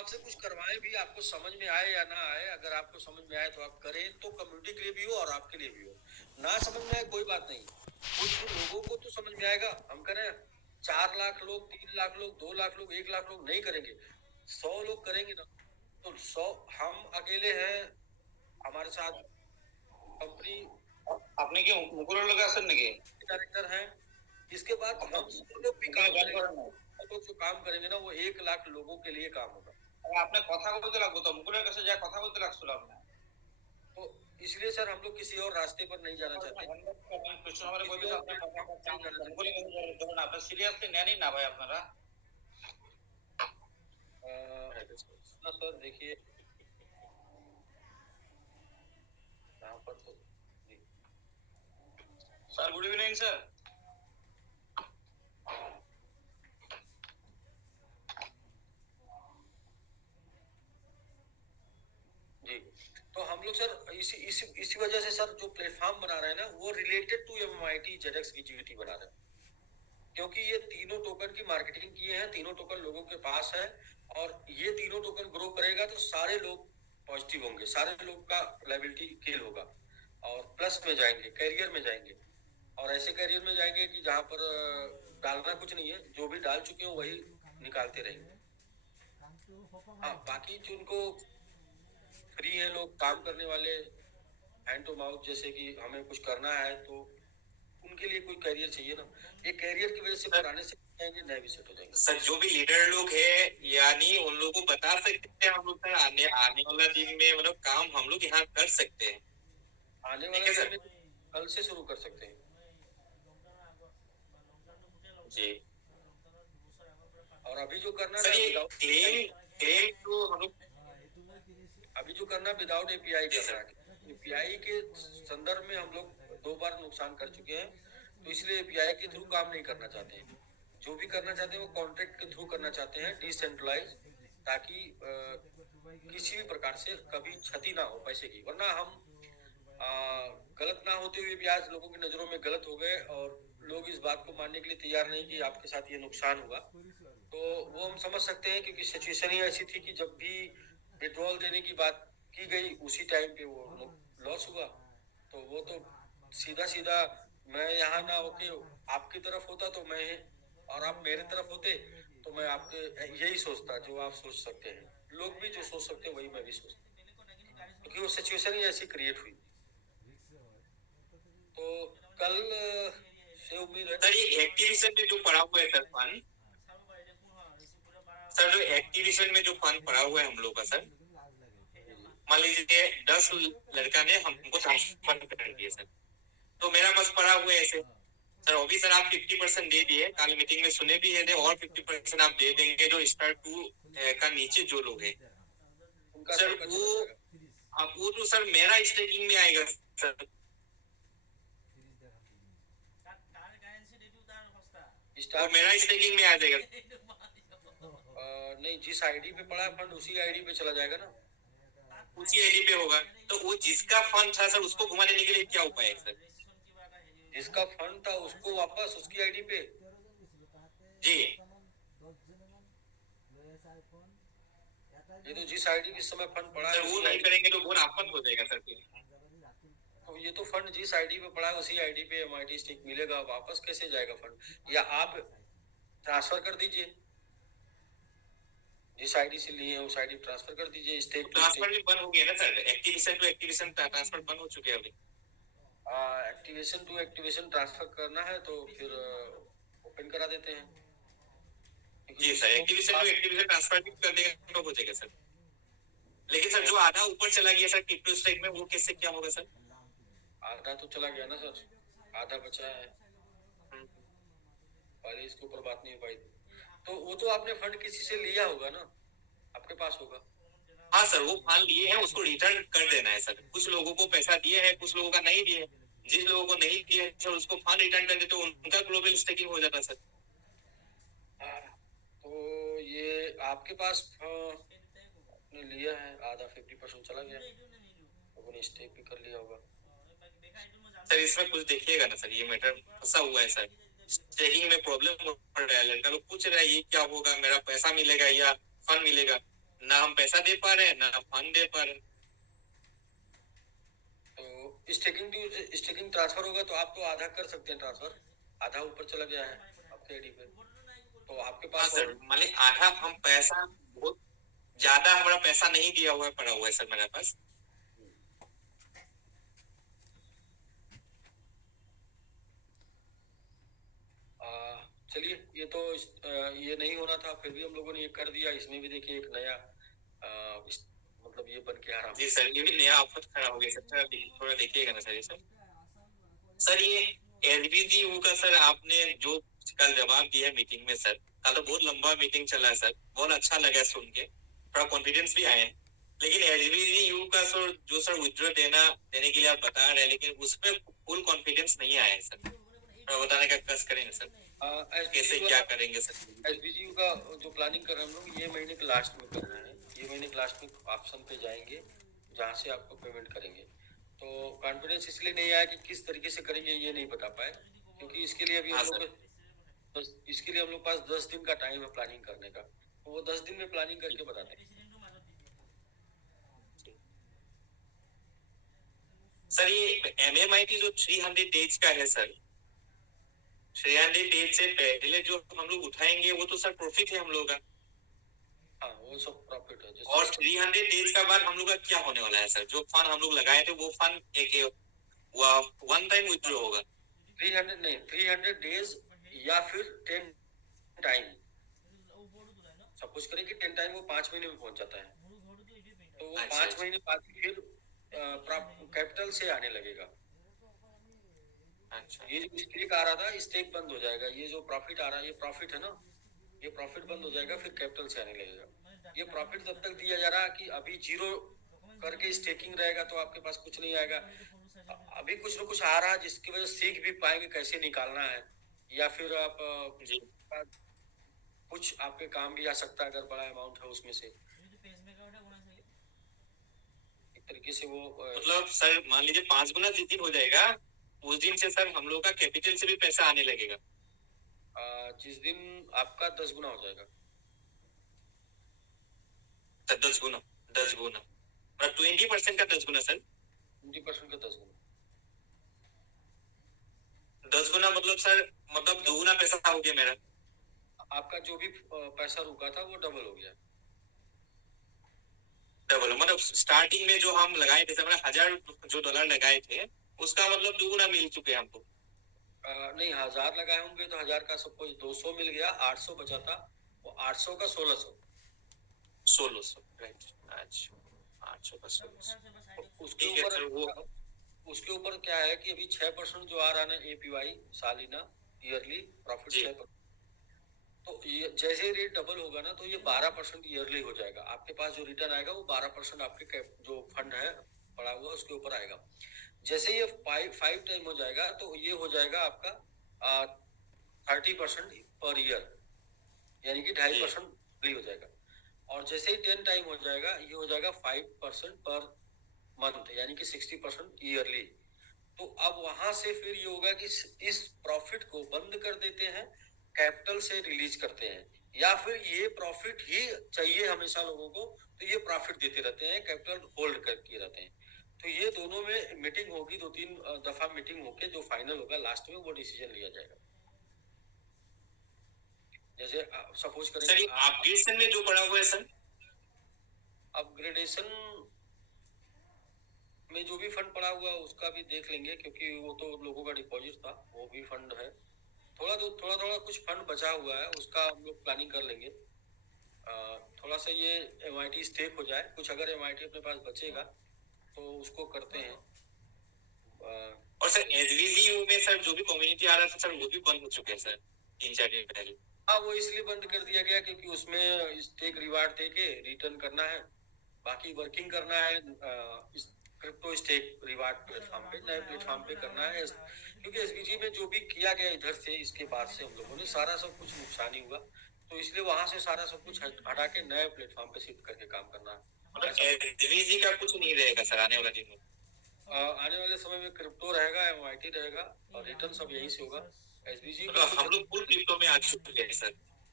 आपसे कुछ करवाएं भी, आपको समझ में आए या ना आए, अगर आपको समझ में आए तो आप करें, तो कम्युनिटी के लिए भी हो और आपके लिए भी हो। ना समझ में आए कोई बात नहीं, कुछ लोगों को तो समझ में आएगा। हम करें 4 लाख लोग, 3 लाख लोग, 2 लाख लोग, 1 लाख लोग नहीं करेंगे, 100 लोग करेंगे ना। तो 100, हम अकेले हैं, हमारे साथ कंपनी আপনি কি মুকুলের লগে আছেন নাকি? डायरेक्टर हैं। इसके बाद हम 100 लोग भी काम करेंगे, 100 लोग जो काम करेंगे ना वो 1 लाख लोगों के लिए काम होगा। आपने কথা বলতে লাগবো তো, মুকুলের কাছে যা কথা বলতে লাগছিল আপনি। तो इसलिए सर हम लोग किसी और रास्ते पर नहीं जाना चाहते। कृष्ण हमारे कोई भी अपने मुकुलेর কাছে ধরুন আপনি সিরিয়াসলি নেনই না ভাই আপনারা। ना सर देखिए यहाँ पर तो सर गुड इवनिंग सर। जी, तो हम लोग सर इसी वजह से सर जो प्लेटफॉर्म बना रहे हैं ना वो रिलेटेड टू MIT ZX की GVT बना रहे हैं, क्योंकि ये तीनों टोकन की मार्केटिंग किए हैं, तीनों टोकन लोगों के पास है, और ये तीनों टोकन ग्रो करेगा तो सारे लोग पॉजिटिव होंगे, सारे लोग का लायबिलिटी किल होगा और प्लस में जाएंगे, कैरियर में जाएंगे, और ऐसे कैरियर में जाएंगे कि जहाँ पर डालना कुछ नहीं है, जो भी डाल चुके हो वही निकालते रहेंगे। हाँ, बाकी जो उनको फ्री है लोग काम करने वाले, हैंड टू माउथ, जैसे कि हमें कुछ करना है तो उनके लिए कोई कैरियर चाहिए ना, ये कैरियर की वजह से पुराने से जाएंगे, नए भी सेट हो जाएंगे। सर जो भी लीडर लोग है यानी उन लोगों को बता सकते हैं हम लोग सर, आने वाला दिन में मतलब काम हम लोग यहाँ कर सकते हैं, आने वाले दिन में कल से शुरू कर सकते हैं जी। और अभी जो करना सर ये क्लेम तो हम लोग अभी जो करना विदाउट API करना है। API के संदर्भ में हम लोग 2 बार नुकसान कर चुके हैं, तो इसलिए API के थ्रू काम नहीं करना चाहते हैं। जो भी करना चाहते हैं वो कॉन्ट्रैक्ट के थ्रू करना चाहते हैं, डिसेंट्रलाइज, ताकि किसी भी प्रकार से कभी क्षति ना हो पैसे की। वरना हम गलत ना होते हुए भी आज लोगों की नजरों में गलत हो गए और लोग इस बात को मानने के लिए तैयार नहीं कि आपके साथ ये नुकसान हुआ। तो वो हम समझ सकते हैं, क्योंकि सिचुएशन ही ऐसी थी कि जब भी विड्रॉल देने की बात की गई उसी टाइम पे वो लॉस हुआ। तो वो तो सीधा सीधा मैं यहाँ ना होके आपकी तरफ होता तो मैं, और आप मेरे तरफ होते तो मैं आपके यही सोचता जो आप सोच सकते हैं, लोग भी जो सोच सकते हैं वही मैं भी सोचता, क्योंकि वो सिचुएशन ही ऐसी क्रिएट हुई। तो कल से उम्मीद है सर ये एक्टिविशन में जो पड़ा हुआ है सर फंड, सर जो एक्टिविशन में जो फंड पड़ा हुआ है हम लोग का सर, मान लीजिए 10 लड़का ने हमको ट्रांसफर कर दिया सर, तो मेरा बस पड़ा हुआ है ऐसे सर। अभी सर आप 50% दे दिए, कल मीटिंग में सुने भी है, और 50% आप दे देंगे जो स्टार 2 का नीचे जो लोग हैं सर, वो तो सर मेरा स्टेकिंग में आएगा सर। तो मेरा स्टेकिंग में आ जाएगा नहीं, जिस आईडी पे पड़ा है फंड उसी आईडी पे चला जाएगा ना, उसी आईडी पे होगा। तो वो जिसका फंड था सर उसको घुमा देने के लिए क्या उपाय है सर? जिसका फंड था उसको वापस उसकी आईडी पे जी। ये तो जिस आईडी के समय फंड पड़ा है वो नहीं करेंगे तो बहुत आफत हो जाएगा सर। तो ये तो फंड जिस आईडी पे पड़ा है उसी आईडी पे MIT स्टेक मिलेगा, वापस कैसे जाएगा फंड? या आप ट्रांसफर कर दीजिए, जिस आईडी से लिए हैं उस आईडी ट्रांसफर कर दीजिए। स्टेक ट्रांसफर भी बंद हो गया ना sir, activation to activation transfer बंद हो चुके हैं अभी। एक्टिवेशन टू एक्टिवेशन ट्रांसफर करना है तो फिर ओपन करा देते हैं। जी sir, activation to activation transfer भी कर देगा तो हो जाएगा सर। लेकिन सर जो आधा ऊपर चला गया सर क्रिप्टो स्टेक में, वो कैसे क्या होगा सर? आधा तो चला गया ना सर, आधा बचा है, पहले इसके ऊपर बात नहीं हो पाई। तो वो तो आपने फंड किसी से लिया होगा ना, आपके पास होगा। हाँ सर, वो फंड लिए हैं उसको रिटर्न कर देना है सर। कुछ लोगों को पैसा दिए है, कुछ लोगों का नहीं दिए। जिस लोगों को नहीं दिए सर उसको फंड रिटर्न कर देते, उनका ग्लोबल स्टेकिंग हो जाता सर। तो ये आपके पास आपने लिया है, आधा 50% चला गया, तो स्टेक भी कर लिया होगा सर। इसमें कुछ देखिएगा ना सर, ये मैटर फंसा हुआ है सर, स्टेकिंग में प्रॉब्लम हो रहा है। लड़का लोग पूछ रहा है ये क्या होगा, मेरा पैसा मिलेगा या फंड मिलेगा। ना हम पैसा दे पा रहे हैं ना फंड दे पा रहे हैं। तो स्टेकिंग ट्रांसफर होगा तो आप तो आधा कर सकते हैं ट्रांसफर, आधा ऊपर चला गया है आपके आईडी पे, तो आपके हाँ पास सर, मान ली आधा हम पैसा, बहुत ज्यादा हमारा पैसा नहीं दिया हुआ है, पड़ा हुआ है सर मेरे पास। चलिए, ये तो ये नहीं होना था, फिर भी हम लोगों ने ये कर दिया। इसमें भी देखिए एक नया मतलब ये बन के आ रहा। जी सर, ये भी नया आफत खड़ा हो गया सर, थोड़ा देखिएगा ना सर ये सर। सर ये एलबीजीयू का सर आपने जो कल जवाब दिया है मीटिंग में सर, कल तो बहुत लंबा मीटिंग चला सर, बहुत अच्छा लगा सुन के, थोड़ा कॉन्फिडेंस भी आया। लेकिन एलबीजीयू का सर जो सर विथड्रॉ देने के लिए आप बता रहे हैं, लेकिन उसमें फुल कॉन्फिडेंस नहीं आया है सर, थोड़ा बताने का कष्ट करेंगे सर, कैसे क्या करेंगे सर। एसबीजीयू का जो प्लानिंग कर रहे हैं हम लोग, ये महीने के लास्ट में कर रहे हैं। ये महीने के लास्ट में ऑप्शन पे जाएंगे जहाँ से आपको पेमेंट करेंगे। तो कॉन्फिडेंस इसलिए नहीं आया कि किस तरीके से करेंगे ये नहीं बता पाए, क्योंकि इसके लिए अभी हाँ हम सर, लोग इसके लिए हम लोग पास 10 दिन का टाइम है प्लानिंग करने का, तो वो 10 दिन में प्लानिंग करके बताते हैं। सर ये एमएमआईटी जो 300 डेज का है सर, 300 डेज से पहले जो हम लोग उठाएंगे वो तो सर प्रॉफिट है हम लोग का, हाँ वो सब प्रॉफिट है। और 300 डेज का बाद हम लोग का क्या होने वाला है सर, जो फंड हम लोग लगाए थे वो फंड एक वन टाइम विथड्रॉ होगा। 300 नहीं, 300 डेज या फिर 10 टाइम। सपोज करें कि 10 टाइम वो 5 महीने में पहुंच जाता है, तो वो 5 महीने बाद फिर कैपिटल से आने लगेगा। अच्छा, ये जो स्टेक आ रहा था, स्टेक बंद हो जाएगा। ये जो प्रॉफिट आ रहा है, ये प्रॉफिट है ना, ये प्रॉफिट बंद हो जाएगा, फिर कैपिटल से आने लगेगा। ये प्रॉफिट तब तक दिया जा रहा है कि अभी जीरो करके स्टेकिंग रहेगा तो आपके पास कुछ नहीं आएगा। अभी कुछ ना कुछ आ रहा है जिसकी वजह से सीख भी पाएंगे कैसे निकालना है, या फिर आप जी कुछ आपके काम भी आ सकता है अगर बड़ा अमाउंट है उसमें से। एक तरीके से वो मतलब सर मान लीजिए 5 गुना जिस दिन हो जाएगा, उस दिन से सर हम लोग का कैपिटल से भी पैसा आने लगेगा। जिस दिन आपका 10 गुना हो जाएगा। सर 10 गुना, 10 गुना मतलब 20% का 10 गुना सर, 20% का 10 गुना। 10 गुना मतलब सर, मतलब 2 गुना पैसा हो गया मेरा। आपका जो भी पैसा रुका था वो डबल हो गया। डबल मतलब स्टार्टिंग में जो हम लगाए थे सर, 1000 जो डॉलर लगाए थे उसका मतलब 2 गुना मिल चुके हैं हमको। नहीं, 1000 लगाए होंगे तो 1000 का सपोज 200 मिल गया, 800 बचा था, वो 800 का 1600। 1600 राइट, अच्छा 800 का 1600, उसके ठीक है ऊपर सर। वो उसके ऊपर क्या है कि अभी 6% जो आ रहा है ना एपीवाई सालिना, ईयरली प्रॉफिट जी 6%। तो ये जैसे ही रेट डबल होगा ना तो ये 12% ईयरली हो जाएगा। आपके पास जो रिटर्न आएगा वो 12% आपके जो फंड है पड़ा हुआ उसके ऊपर आएगा। जैसे ये 5 टाइम हो जाएगा तो ये हो जाएगा आपका 30% पर ईयर, यानी कि 2.5% हो जाएगा। और जैसे ही 10 टाइम हो जाएगा ये हो जाएगा 5% पर मंथ, यानी कि 60% ईयरली। तो अब वहां से फिर ये होगा कि इस प्रॉफिट को बंद कर देते हैं, कैपिटल से रिलीज करते हैं, या फिर ये प्रॉफिट ही चाहिए हमेशा लोगों को तो ये प्रॉफिट देते रहते हैं, कैपिटल होल्ड करके रहते हैं। तो ये दोनों में मीटिंग होगी, 2-3 दफा मीटिंग होके जो फाइनल होगा लास्ट में वो डिसीजन लिया जाएगा। जैसे सपोज करें सर, ये अपग्रेडेशन में जो पड़ा हुआ है सर, अपग्रेडेशन में जो भी फंड पड़ा हुआ है उसका भी देख लेंगे, क्योंकि वो तो लोगों का डिपॉजिट था, वो भी फंड है। थोड़ा कुछ फंड बचा हुआ है, उसका हम लोग प्लानिंग कर लेंगे। थोड़ा सा ये एमआईटी स्टेक हो जाए, कुछ अगर एमआईटी अपने पास बचेगा तो उसको करते हैं। और सर एसवीजीयू में सर जो भी कम्युनिटी आ रहा था सर वो भी बंद हो चुके हैं सर 3-4 दिन पहले। हाँ, वो इसलिए बंद कर दिया गया क्योंकि उसमें स्टेक रिवार्ड दे के रिटर्न करना है, बाकी वर्किंग करना है इस क्रिप्टो स्टेक रिवार्ड प्लेटफॉर्म पे, नए प्लेटफॉर्म पे करना है। क्योंकि एसबीजी में जो भी किया गया इधर से, इसके बाद से हम लोगों ने सारा सब कुछ नुकसान ही हुआ, तो इसलिए वहां से सारा सब कुछ हटा के नए प्लेटफॉर्म पे शिफ्ट करके काम करना है। मतलब एसवीजी का कुछ नहीं रहेगा सर आने वाला दिन में। आने वाले समय में क्रिप्टो रहेगा, एमआईटी रहेगा, और रिटर्न सब यहीं से होगा। एसबीजी मतलब हम लोग फुल क्रिप्टो में आ चुके हैं सर।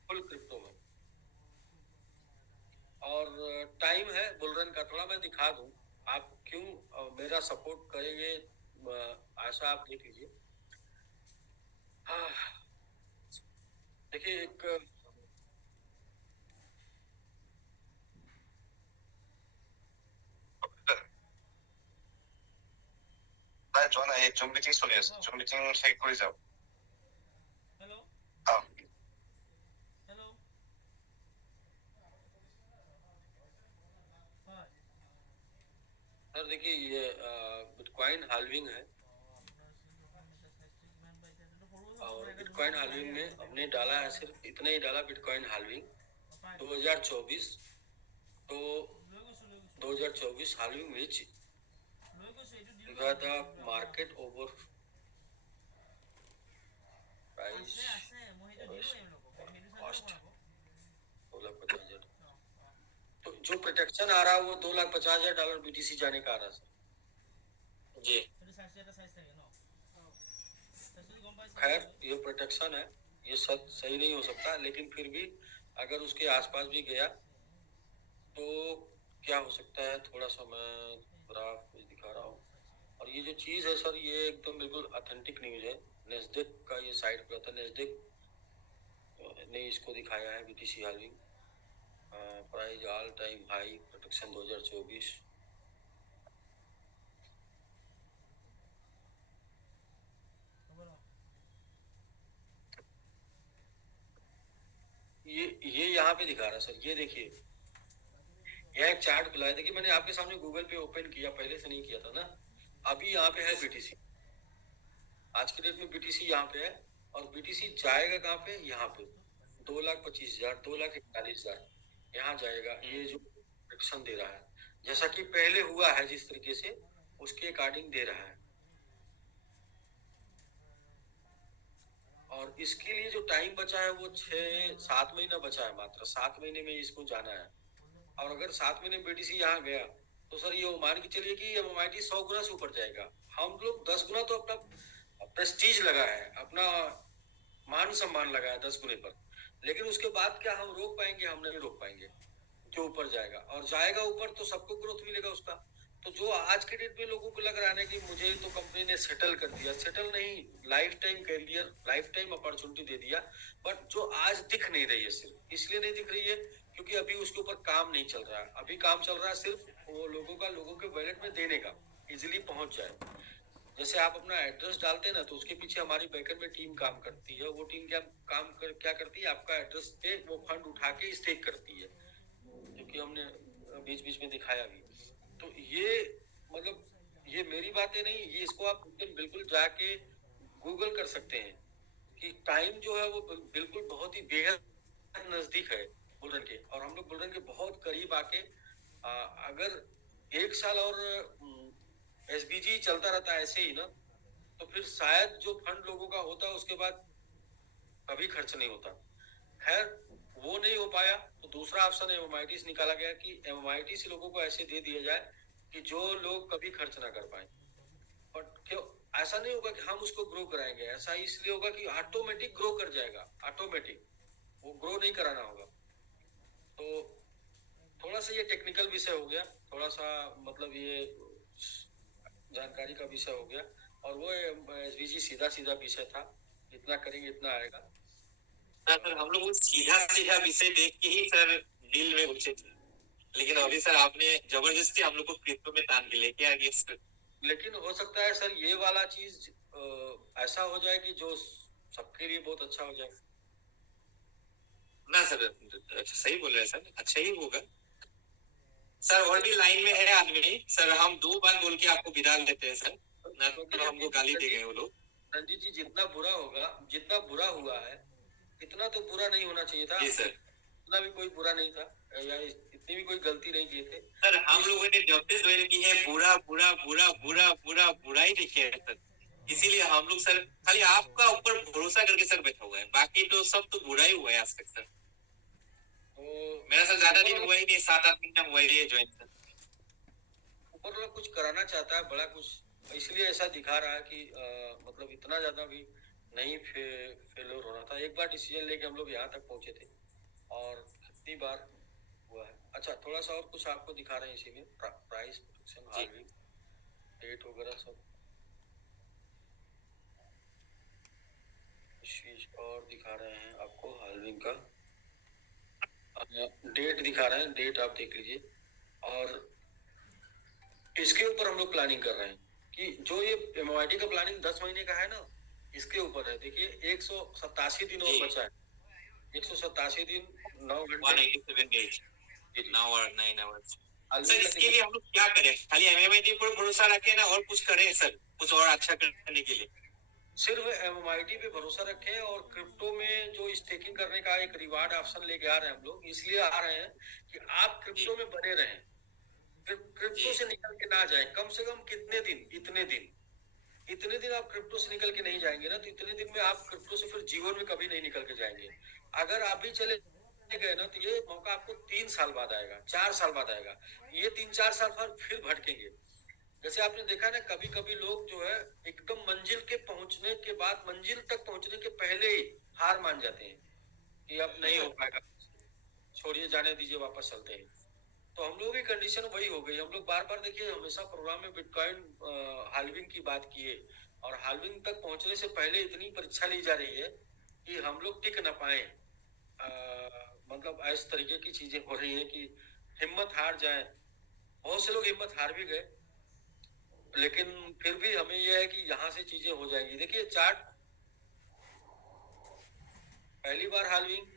फुल क्रिप्टो में। और टाइम है बुलरन का, थोड़ा मैं दिखा दूं आप क्यों मेरा सपोर्ट करेंगे, ऐसा आप देख लीजिए। हाँ, देखिए एक 전화 준비 소리였어. 준비 쉐이크리자. हेलो 아, हेलो हाँ सर देखिए ये बिटकॉइन हाल्विंग है, और बिटकॉइन हाल्विंग में हमने डाला है, सिर्फ इतना ही डाला बिटकॉइन हाल्विंग 2024। तो 2024 halving which the market over price cost 2,50,000। तो जो प्रोटेक्शन आ रहा है वो $2,50,000 बीटीसी जाने का आ रहा है सर। जी खैर ये प्रोटेक्शन है, ये सब सही नहीं हो सकता, लेकिन फिर भी अगर उसके आसपास भी गया तो क्या हो सकता है, थोड़ा सा मैं ग्राफ कुछ दिखा रहा हूँ। और ये जो चीज है सर, ये एकदम बिल्कुल ऑथेंटिक न्यूज है। नेस्डेक का ये साइट पर था, नेस्डेक ने इसको दिखाया है BTC halving price all time high protection 2024। ये यहाँ पे दिखा रहा है सर, ये देखिए यह एक चार्ट खुला है। देखिए मैंने आपके सामने गूगल पे ओपन किया, पहले से नहीं किया था ना। अभी यहाँ पे है बीटीसी, आज के डेट में बीटीसी यहाँ पे है, और बीटीसी जाएगा कहाँ पे, यहाँ पे 2,25,000 2,41,000 यहाँ जाएगा। ये जो प्रोटेक्शन दे रहा है, जैसा कि पहले हुआ है जिस तरीके से, उसके अकॉर्डिंग दे रहा है। और इसके लिए जो टाइम बचा है वो 6-7 महीना बचा है, मात्र 7 महीने में इसको जाना है। और अगर 7 महीने बीटीसी यहाँ गया तो सर ये मान के चलिए कि एमआईटी 100 गुना से ऊपर जाएगा। हम लोग 10 गुना तो अपना प्रेस्टीज लगा है, अपना मान सम्मान लगा है 10 गुने पर, लेकिन उसके बाद क्या हम रोक पाएंगे? हम नहीं रोक पाएंगे। जो ऊपर जाएगा और जाएगा ऊपर तो सबको ग्रोथ मिलेगा उसका। तो जो आज के डेट में लोगों को लग रहा है ना कि मुझे तो कंपनी ने सेटल कर दिया, सेटल नहीं, life time career, life time opportunity दे दिया, बट जो आज दिख नहीं रही है, सिर्फ इसलिए नहीं दिख रही है क्योंकि अभी उसके ऊपर काम नहीं चल रहा है। अभी काम चल रहा है सिर्फ वो लोगों के वैलेट में देने का, इजिली पहुंच जाए। जैसे आप अपना एड्रेस डालते हैं ना, तो उसके पीछे हमारी बैकएंड में टीम काम करती है। वो टीम क्या करती है, आपका एड्रेस पे वो फंड उठा के स्टेक करती है, क्योंकि हमने बीच बीच में दिखाया भी। तो ये मतलब ये मेरी बातें नहीं, ये इसको आप बिल्कुल जाके गूगल कर सकते हैं कि टाइम जो है वो बिल्कुल बहुत ही बेहद नजदीक है बुलरन के, और हम लोग बुलरन के बहुत करीब आके अगर 1 साल और एसबीजी चलता रहता है ऐसे ही ना, तो फिर शायद जो फंड लोगों का होता है उसके बाद कभी खर्च नहीं होता। खैर वो नहीं हो पाया, तो दूसरा ऑप्शन एमआईटी से निकाला गया कि एमआईटी से लोगों को ऐसे दे दिया जाए कि जो लोग कभी खर्च ना कर पाए। बट क्यों ऐसा नहीं होगा कि हम उसको ग्रो कराएंगे, ऐसा इसलिए होगा कि ऑटोमेटिक ग्रो कर जाएगा, ऑटोमेटिक, वो ग्रो नहीं कराना होगा। तो थोड़ा सा ये टेक्निकल विषय हो गया, थोड़ा सा मतलब ये जानकारी का विषय हो गया, और वो एसबीजी सीधा सीधा विषय था, जितना करेंगे इतना आएगा। सर हम लोग सीधा सीधा विषय देख के ही सर डील में घुसे थे, लेकिन अभी सर आपने जबरदस्ती हम लोग को क्रिप्टो में तान के लेके आ गए सर। लेकिन हो सकता है सर ये वाला चीज ऐसा हो जाए कि जो सबके लिए बहुत अच्छा हो जाए ना सर, सही बोल रहे हैं सर, अच्छा ही होगा सर। और भी लाइन में है आदमी सर, हम 2 बार बोल के आपको विदा देते हैं सर, ना तो हमको गाली दे गए वो लोग। रंजीत जी, जितना बुरा होगा, जितना बुरा हुआ है इतना तो बुरा नहीं होना चाहिए था। जी सर, इतना भी कोई बुरा नहीं था, या इतनी भी कोई गलती नहीं किए थे सर। हम लोगों ने जब से ज्वाइन की है बुरा बुरा बुरा बुरा बुरा बुरा ही देखे है सर, इसीलिए हम लोग सर खाली आपका ऊपर भरोसा करके सर बैठा हुआ है, बाकी तो सब तो बुरा ही हुआ है आज तक सर। तो मेरा सर ज्यादा दिन हुआ ही नहीं, 7-8 महीना हुआ ही है ज्वाइन सर। ऊपर वाला कुछ कराना चाहता है बड़ा कुछ, इसलिए ऐसा दिखा रहा है कि मतलब इतना ज्यादा भी नहीं फेलियर होना था। एक बार डिसीजन लेके हम लोग यहाँ तक पहुंचे थे, और कितनी बार हुआ है। अच्छा, थोड़ा सा और कुछ आपको दिखा रहे हैं इसी में, प्राइस प्रोटेक्शन, जी। हार्डविक, डेट वगैरह सब चीज और दिखा रहे हैं आपको हार्डविक का। डेट दिखा रहे हैं, डेट आप देख लीजिए। और इसके ऊपर हम लोग प्लानिंग कर रहे हैं कि जो ये एमओआईटी का प्लानिंग 10 महीने का है ना, इसके ऊपर है। देखिए 187 दिन और जी। बचा है। 187 दिन 9 घंटे 187 days, जी, जी। 9 hours। सर हार्डविक का इसके लिए हम लोग क्या करें? खाली एमएमआईटी पर भरोसा रखें ना, और कुछ करें सर, कुछ और अच्छा करने के लिए? सिर्फ एमआईटी पे भरोसा रखें, और क्रिप्टो में जो स्टेकिंग करने का एक रिवार्ड ऑप्शन लेके आ रहे हैं हम लोग, इसलिए आ रहे हैं कि आप क्रिप्टो में बने रहें, क्रिप्टो से निकल के ना जाए। कम से कम कितने दिन, इतने दिन आप क्रिप्टो से निकल के नहीं जाएंगे ना, तो इतने दिन में आप क्रिप्टो से फिर जीवन में कभी नहीं निकल के जाएंगे। अगर आप भी चले गए ना, तो ये मौका आपको 3 साल बाद आएगा, 4 साल बाद आएगा। ये 3-4 साल बाद फिर भटकेंगे। जैसे आपने देखा ना, कभी कभी लोग जो है एकदम मंजिल के पहुंचने के बाद, मंजिल तक पहुंचने के पहले ही हार मान जाते हैं कि अब नहीं हो पाएगा, छोड़िए, जाने दीजिए, वापस चलते हैं। तो हम लोगों की कंडीशन वही हो गई। हम लोग बार बार, देखिए, हमेशा प्रोग्राम में बिटकॉइन हाल्विंग की बात किए, और हाल्विंग तक पहुंचने से पहले इतनी परीक्षा ली जा रही है कि हम लोग टिक ना पाए। मतलब इस तरीके की चीजें हो रही है कि हिम्मत हार जाए। बहुत से लोग हिम्मत हार भी गए, लेकिन फिर भी हमें यह है कि यहाँ से चीजें हो जाएंगी। देखिए चार्ट, पहली बार हाल्विंग,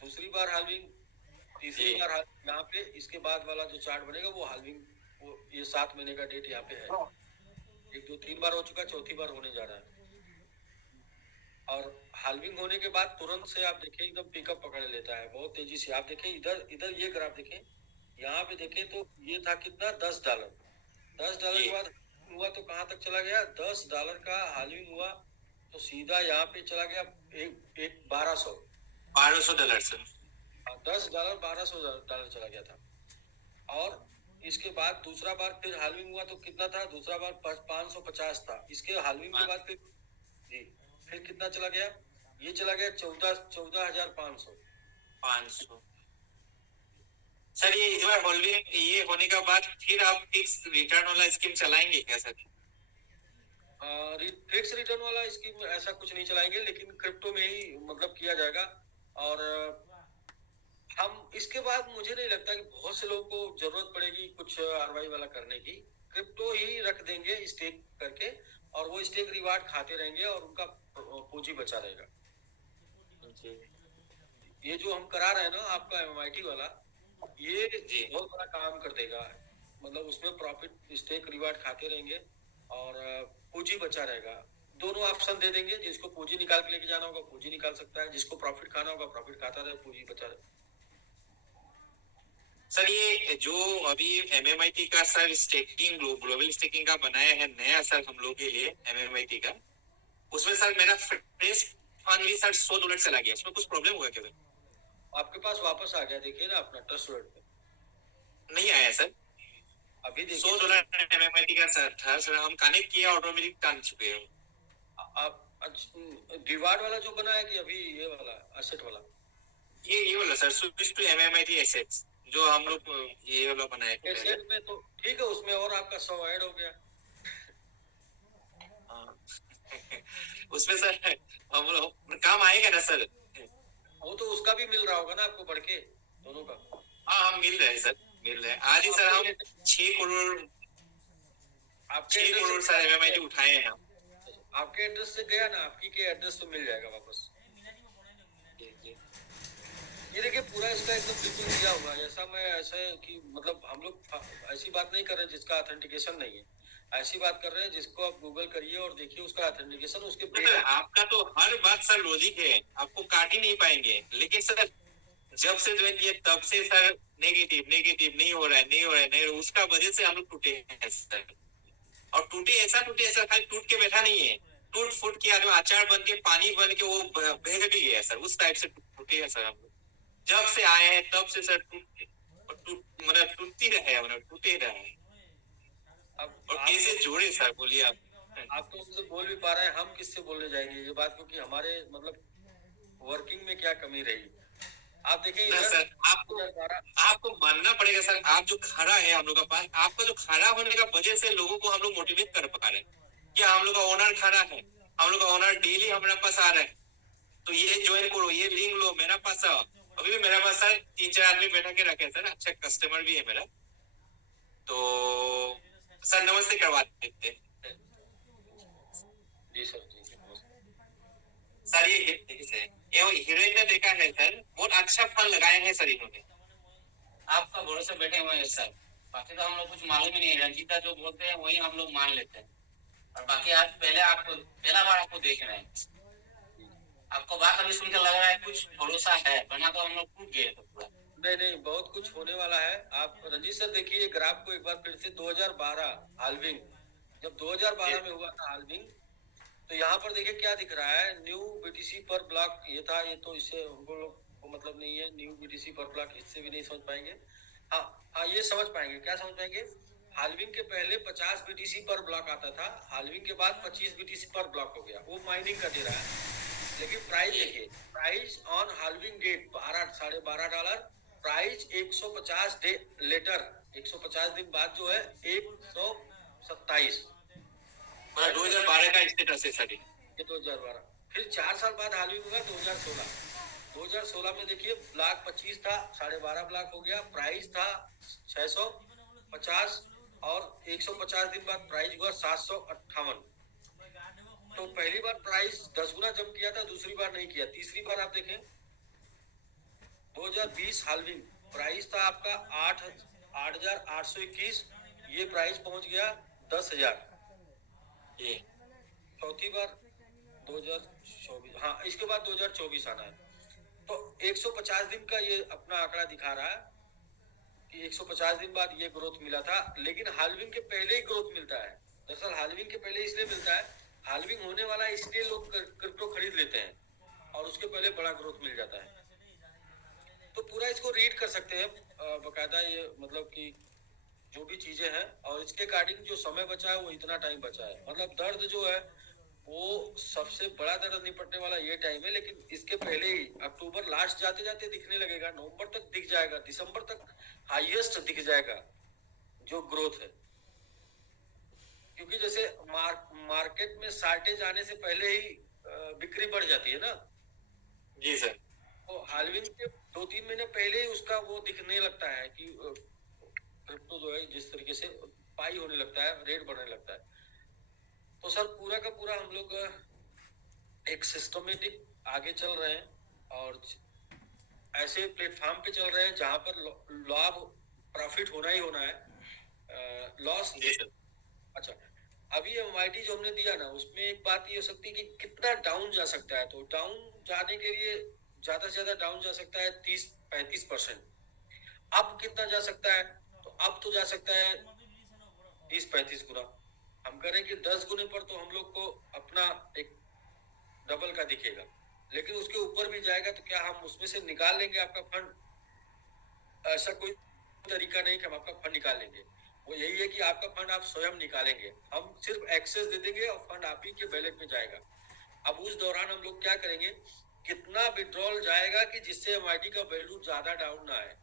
दूसरी बार हाल्विंग, तीसरी बार हाल्विंग, यहाँ पे इसके बाद वाला जो चार्ट बनेगा वो हाल्विंग, वो ये 7 महीने का डेट यहाँ पे है। 1 2 3 बार हो चुका, चौथी बार होने जा रहा है। और हाल्विंग होने के बाद तुरंत से आप देखें एकदम पिकअप पकड़ लेता है बहुत तेजी से। आप देखें इधर इधर ये ग्राफ देखें, यहाँ पे देखें तो ये था कितना, $10। $10 के बाद हुआ तो कहाँ तक चला गया, $10 का हाल्विंग हुआ तो सीधा यहाँ पे चला गया एक एक $1200 सर। $10 $1200 चला गया था। और इसके बाद दूसरा बार फिर हाल्विंग हुआ तो कितना था, दूसरा बार 550 था। इसके हाल्विंग के बाद फिर जी फिर कितना चला गया, ये चला गया 14,500। 500। सर ये इस बार होल्डिंग ये होने के बाद फिर आप फिक्स रिटर्न वाला स्कीम चलाएंगे क्या सर? फिक्स रिटर्न वाला स्कीम ऐसा कुछ नहीं चलाएंगे, लेकिन क्रिप्टो में ही मतलब किया जाएगा। और हम इसके बाद मुझे नहीं लगता कि बहुत से लोगों को जरूरत पड़ेगी कुछ आरवाई वाला करने की। क्रिप्टो ही रख देंगे स्टेक करके, और वो स्टेक रिवार्ड खाते रहेंगे और उनका पूंजी बचा रहेगा। ये जो हम करा रहे हैं ना आपका एमआईटी वाला, ये बहुत बड़ा काम कर देगा। मतलब उसमें प्रॉफिट स्टेक रिवार्ड खाते रहेंगे और पूंजी बचा रहेगा। दोनों ऑप्शन दे देंगे, जिसको पूंजी निकाल के लेके जाना होगा पूंजी निकाल सकता है, जिसको प्रॉफिट खाना होगा प्रॉफिट खाता रहे, पूंजी बचा रहे। सर ये जो अभी एमएमआईटी का सर स्टेकिंग ग्लोबल स्टेकिंग का बनाया है नया सर हम लोग के लिए एमएमआईटी का, उसमें सर मेरा फ्रेश फंड भी सर $100 चला गया। उसमें कुछ प्रॉब्लम हुआ क्या? आपके पास वापस आ गया, देखिए ना अपना ट्रस्ट वॉलेट पे। नहीं आया सर, अभी देखिए $100 एमएमआईटी का सर था सर, हम कनेक्ट किया ऑटोमेटिक टान चुके हैं। आप रिवार्ड वाला जो बना है कि अभी ये वाला एसेट वाला? ये वाला sir switch to MMIT assets जो हम लोग ये वाला बनाया है। एसेट में तो ठीक है, उसमें और आपका 100 ऐड हो गया। उसमें सर हम लोग काम आएगा ना सर? वो तो उसका भी मिल रहा होगा ना आपको बढ़ के, दोनों का। हाँ हम मिल रहे हैं सर, मिल रहे हैं। आज ही सर हम 6 करोड़ सर एमएमआईटी उठाए हैं। आपके एड्रेस से गया ना, आपकी के एड्रेस तो मिल जाएगा वापस। ये देखिए पूरा इसका एकदम बिल्कुल दिया हुआ है। ऐसा मैं ऐसा कि मतलब हम लोग ऐसी बात नहीं कर रहे जिसका ऑथेंटिकेशन नहीं है, ऐसी बात कर रहे हैं जिसको आप गूगल करिए और देखिए उसका ऑथेंटिकेशन उसके आपका तो हर बात सर लॉजिक है, आपको काट ही नहीं पाएंगे। लेकिन सर जब से ज्वाइन किया तब से सर नेगेटिव नहीं हो रहा है, नहीं हो रहा है, उसका वजह से हम लोग टूटे हैं सर। और टूटे ऐसा खाली टूट के बैठा नहीं है, टूट फूट के आदमी अचार बन के पानी बन के वो बह भी गया सर, उस टाइप से टूटे हैं सर हम लोग। जब से आए हैं तब से सर मतलब टूटती रहे, मतलब टूटे रहे। अब और कैसे जोड़े सर, बोलिए आप तो उससे बोल भी पा रहे हैं, हम किससे बोलने जाएंगे ये बात, क्योंकि हमारे मतलब वर्किंग में क्या कमी रही। आप देखिए ना इधर सर, आपको 2012 आपको मानना पड़ेगा सर, आप जो खड़ा है हम लोग का पास, आपका जो खड़ा होने का वजह से लोगों को हम लोग मोटिवेट कर पा रहे हैं कि हम लोग का ओनर खड़ा है, हम लोग का ओनर डेली हमारे पास आ रहे हैं, तो ये ज्वाइन करो, ये लिंक लो, मेरा पास आओ। अभी भी मेरे पास सर 3-4 आदमी बैठा के रखे हैं सर, अच्छा कस्टमर भी है मेरा, तो सर नमस्ते करवा देते हैं। जी सर जी नमस्ते। सर ये देखिए सर, ये हीरोइन ने देखा है सर, बहुत अच्छा फल लगाए हैं सर इन्होंने, आपका भरोसे बैठे हुए हैं सर, बाकी तो हम लोग कुछ मालूम ही नहीं है, रंजीता जो बोलते हैं वही हम लोग मान लेते हैं, और बाकी आज पहला बार आपको देख रहे हैं, आपको बात अभी सुनकर लग रहा है कुछ भरोसा है, वरना तो हम लोग टूट गए थे पूरा। नहीं नहीं बहुत कुछ होने वाला है। आप रंजीत सर देखिए ग्राफ को एक बार फिर से 2012 हाल्विंग, जब 2012 में हुआ था हाल्विंग, तो यहाँ पर देखिए क्या दिख रहा है, न्यू बीटीसी पर ब्लॉक ये था, ये तो इससे हमको लोग को मतलब नहीं है, न्यू बीटीसी पर ब्लॉक इससे भी नहीं समझ पाएंगे। हाँ हाँ ये समझ पाएंगे, क्या समझ पाएंगे, हाल्विंग के पहले 50 बीटीसी पर ब्लॉक आता था, हाल्विंग के बाद 25 बीटीसी पर ब्लॉक हो गया, वो माइनिंग का दे रहा है। लेकिन प्राइस देखिए, price on halving date 12.5 dollar, price 150 day later, 150 दिन बाद जो है 127, 2012 का स्टेटस है सर ये 2012। फिर 4 साल बाद हाल्विंग हुआ 2016, 2016 में देखिए ब्लॉक 25 था, 12.5 ब्लॉक हो गया, प्राइस था 650 और 150 दिन बाद प्राइस हुआ 758। तो पहली बार प्राइस 10 गुना जंप किया था, दूसरी बार नहीं किया, तीसरी बार आप देखें 2020 हाल्विंग, प्राइस था आपका 8,821, ये प्राइस पहुंच गया 10,000। ये चौथी बार 2024, हाँ इसके बाद 2024 आना है, तो 150 दिन का ये अपना आंकड़ा दिखा रहा है कि 150 दिन बाद ये ग्रोथ मिला था, लेकिन हाल्विंग के पहले ही ग्रोथ मिलता है। दरअसल हाल्विंग के पहले इसलिए मिलता है, हाल्विंग होने वाला है इसलिए लोग क्रिप्टो खरीद लेते हैं और उसके पहले बड़ा ग्रोथ मिल जाता है। तो पूरा इसको रीड कर सकते हैं बकायदा, ये मतलब कि जो भी चीजें हैं, और इसके अकॉर्डिंग जो समय बचा है वो इतना टाइम बचा है, मतलब दर्द जो है वो सबसे बड़ा दर्द निपटने वाला ये टाइम है, लेकिन इसके पहले ही अक्टूबर लास्ट जाते जाते दिखने लगेगा, नवंबर तक दिख जाएगा, दिसंबर तक हाईएस्ट दिख जाएगा जो ग्रोथ है, क्योंकि जैसे मार्केट में शार्टेज आने से पहले ही बिक्री बढ़ जाती है ना, जी सर, तो हाल्विंग के 2-3 महीने पहले ही उसका वो दिखने लगता है कि क्रिप्टो जो है जिस तरीके से पाई होने लगता है, रेट बढ़ने लगता है। तो सर पूरा का पूरा हम लोग एक सिस्टमेटिक आगे चल रहे हैं और ऐसे प्लेटफॉर्म पे चल रहे हैं जहां पर लाभ प्रॉफिट होना ही होना है, लॉस। जी सर, अच्छा अभी एमआईटी जो हमने दिया ना, उसमें एक बात ये हो सकती है कि कितना डाउन जा सकता है, तो डाउन जाने के लिए ज्यादा से ज्यादा डाउन जा सकता है 30-35%, अब कितना जा सकता है, तो अब तो जा सकता है 30-35 गुना, हम करें कि 10 गुने पर तो हम लोग को अपना एक डबल का दिखेगा, लेकिन उसके ऊपर भी जाएगा तो क्या हम उसमें से निकाल लेंगे आपका फंड, ऐसा कोई तरीका नहीं कि हम आपका फंड निकाल लेंगे, वो यही है कि आपका फंड आप स्वयं निकालेंगे, हम सिर्फ एक्सेस दे देंगे और फंड आप ही के वैलेट में जाएगा। अब उस दौरान हम लोग क्या करेंगे, कितना विड्रॉल जाएगा कि जिससे एमआईटी का वैल्यू ज्यादा डाउन ना आए,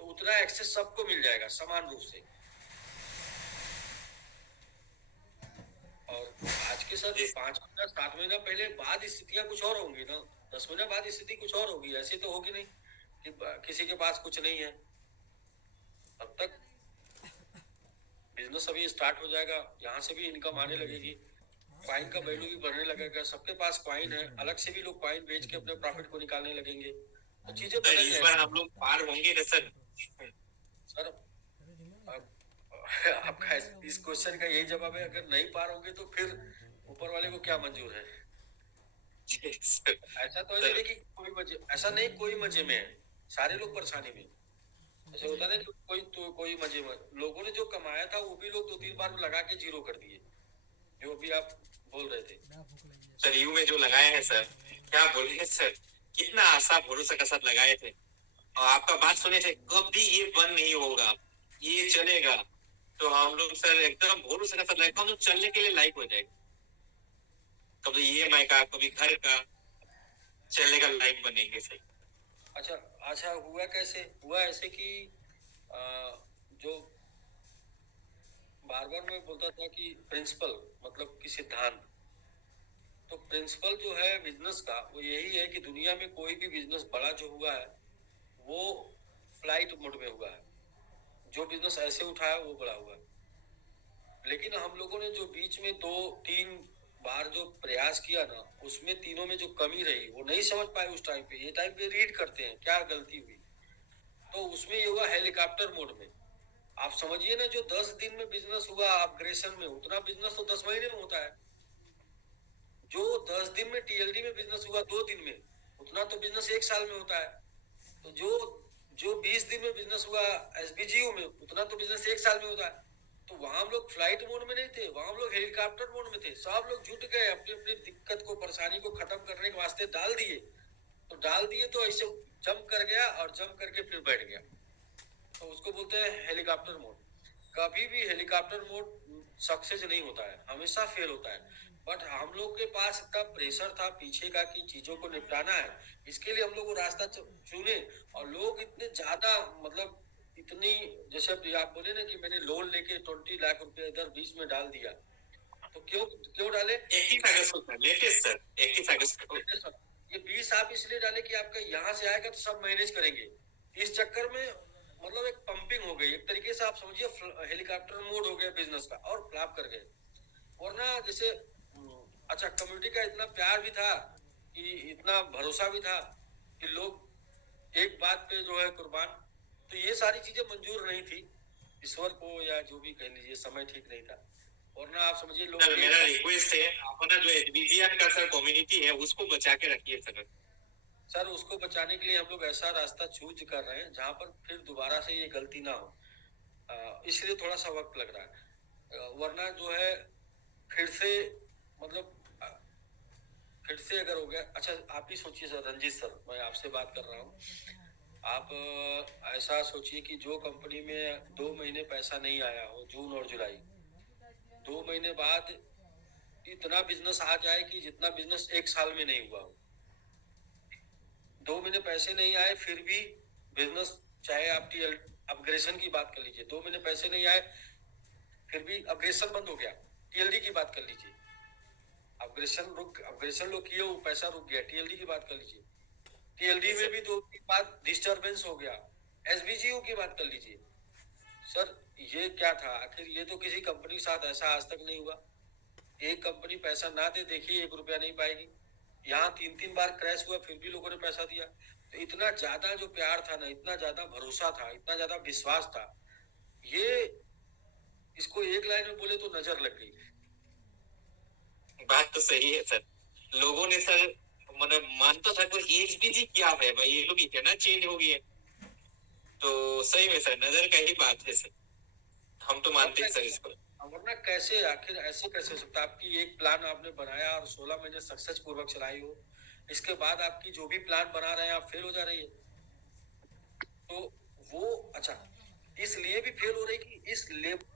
तो उतना एक्सेस सबको मिल जाएगा समान रूप से। और आज के सर 5 महीना 7 महीना पहले बाद स्थितियां कुछ और होंगी ना, 10 महीना बाद स्थिति कुछ और होगी, ऐसी तो होगी नहीं कि किसी के पास कुछ नहीं है, तब तक बिजनेस अभी स्टार्ट हो जाएगा, यहाँ से भी इनकम आने लगेगी, कॉइन का वैल्यू भी बढ़ने लगेगा, सबके पास कॉइन है, अलग से भी लोग कॉइन बेच के अपने प्रॉफिट को निकालने लगेंगे, तो चीजें तो इस बार हम लोग पार होंगे ना सर? सर आपका इस क्वेश्चन का यही जवाब है, अगर नहीं पार होंगे तो फिर ऊपर वाले को क्या मंजूर है। ऐसा तो नहीं कि कोई मजे, ऐसा नहीं कोई मजे में है, सारे लोग परेशानी में, ऐसा होता नहीं कि कोई मजे में, लोगों ने जो कमाया था वो भी लोग 2-3 बार लगा के जीरो कर दिए, जो अभी आप बोल रहे थे सर, यू में जो लगाए हैं सर, क्या बोले सर, कितना आशा भरोसा के साथ लगाए थे, और आपका बात सुने थे कभी ये बंद नहीं होगा, ये चलेगा, तो हम लोग सर एकदम भरोसा के साथ लगाए, हम लोग चलने के लिए लायक हो जाएगा, कभी EMI का, कभी घर का, चलने का लायक बनेंगे सर। अच्छा अच्छा, हुआ कैसे? हुआ ऐसे कि अ, जो बार बार मैं बोलता था कि प्रिंसिपल मतलब कि सिद्धांत, तो प्रिंसिपल जो है बिजनेस का वो यही है कि दुनिया में कोई भी बिजनेस बड़ा जो हुआ है वो फ्लाइट मोड में हुआ है। जो बिजनेस ऐसे उठा है वो बड़ा हुआ है। लेकिन हम लोगों ने जो बीच में 2-3 बार जो प्रयास किया ना, उसमें तीनों में जो कमी रही वो नहीं समझ पाए उस टाइम पे। ये टाइम पे रीड करते हैं क्या गलती हुई, तो उसमें ये हुआ हेलीकॉप्टर मोड में। आप समझिए ना, जो 10 दिन में बिजनेस हुआ अपग्रेशन में, उतना बिजनेस तो 10 महीने में होता है। जो 10 दिन में टीएलडी में बिजनेस हुआ 2 दिन में, उतना तो बिजनेस 1 साल में होता है। तो जो जो 20 दिन में बिजनेस हुआ एसबीजीयू में, उतना तो बिजनेस 1 साल में होता है। तो वहां हम लोग फ्लाइट मोड में नहीं थे, वहां हम लोग हेलीकॉप्टर मोड में थे। सब लोग जुट गए अपनी अपनी दिक्कत को, परेशानी को खत्म करने के वास्ते डाल दिए। तो डाल दिए तो ऐसे जंप कर गया और जंप करके फिर बैठ गया। तो उसको बोलते हैं हेलीकॉप्टर मोड। कभी भी हेलीकॉप्टर मोड सक्सेस नहीं होता है, हमेशा फेल होता है। बट हम लोग के पास इतना प्रेशर था पीछे का कि चीजों को निपटाना है, इसके लिए हम लोग वो रास्ता चुने। और लोग इतने ज्यादा मतलब इतनी, जैसे अब आप बोले ना कि मैंने लोन लेके 20 लाख रुपए इधर बीच में डाल दिया, तो क्यों क्यों डाले? 21 अगस्त को सर, लेटेस्ट सर, 21 अगस्त को। ये 20 आप इसलिए डाले कि आपका यहाँ से आएगा तो सब मैनेज करेंगे। इस चक्कर में मतलब एक पंपिंग हो गई, एक तरीके से आप समझिए हेलीकॉप्टर मोड हो गया बिजनेस का, और फ्लॉप कर गए। वरना जैसे अच्छा, कम्युनिटी का इतना प्यार भी था कि इतना भरोसा भी था कि लोग एक बात पे जो है कुर्बान। तो ये सारी चीजें मंजूर नहीं थी ईश्वर को, या जो भी कह लीजिए, समय ठीक नहीं था। वरना आप समझिए लोग सर मेरा रिक्वेस्ट है, अपना जो एचबीजीएन का सर कम्युनिटी है उसको बचा के रखिए सर। सर उसको बचाने के लिए हम लोग ऐसा रास्ता चूज कर रहे हैं जहां पर फिर दोबारा से ये गलती ना हो। इसलिए थोड़ा सा वक्त लग रहा है। वरना जो है फिर से मतलब फिर से अगर हो गया। अच्छा आप ही सोचिए सर, रंजीत सर, मैं आपसे बात कर रहा हूँ। आप ऐसा सोचिए कि जो कंपनी में 2 महीने पैसा नहीं आया हो, जून और जुलाई, 2 महीने बाद इतना बिजनेस आ जाए कि जितना बिजनेस 1 साल में नहीं हुआ हो। 2 महीने पैसे नहीं आए फिर भी बिजनेस, चाहे आप अपग्रेशन की बात कर लीजिए, 2 महीने पैसे नहीं आए फिर भी अपग्रेशन बंद हो गया। टीएलडी की बात कर लीजिए, अपग्रेशन लोग किए, वो पैसा रुक गया। टीएलडी की बात कर लीजिए, टीएलडी में भी 2 दिन बाद डिस्टरबेंस हो गया। एसबीजीयू की बात कर लीजिए। सर ये क्या था आखिर? ये तो किसी कंपनी के साथ ऐसा आज तक नहीं हुआ। एक कंपनी पैसा ना दे, देखिए 1 रुपया नहीं पाएगी। यहाँ 3-3 बार क्रैश हुआ फिर भी लोगों ने पैसा दिया। तो इतना ज्यादा जो प्यार था ना, इतना ज्यादा भरोसा था, इतना ज्यादा विश्वास था, ये इसको एक लाइन में बोले तो नजर लग गई। बात तो सही है सर। लोगों ने सर मतलब मानता था कि एचबीजी क्या है भाई, ये लोग इतना चेंज हो गए। तो सही में सर नजर का ही बात है सर, हम तो मानते हैं सर इसको। वरना कैसे, आखिर ऐसे कैसे हो सकता है? आपकी एक प्लान आपने बनाया और 16 महीने सक्सेस पूर्वक चलाई हो, इसके बाद आपकी जो भी प्लान बना रहे हैं आप फेल हो जा रही है। तो वो अच्छा इसलिए भी फेल हो रही कि इस लेवल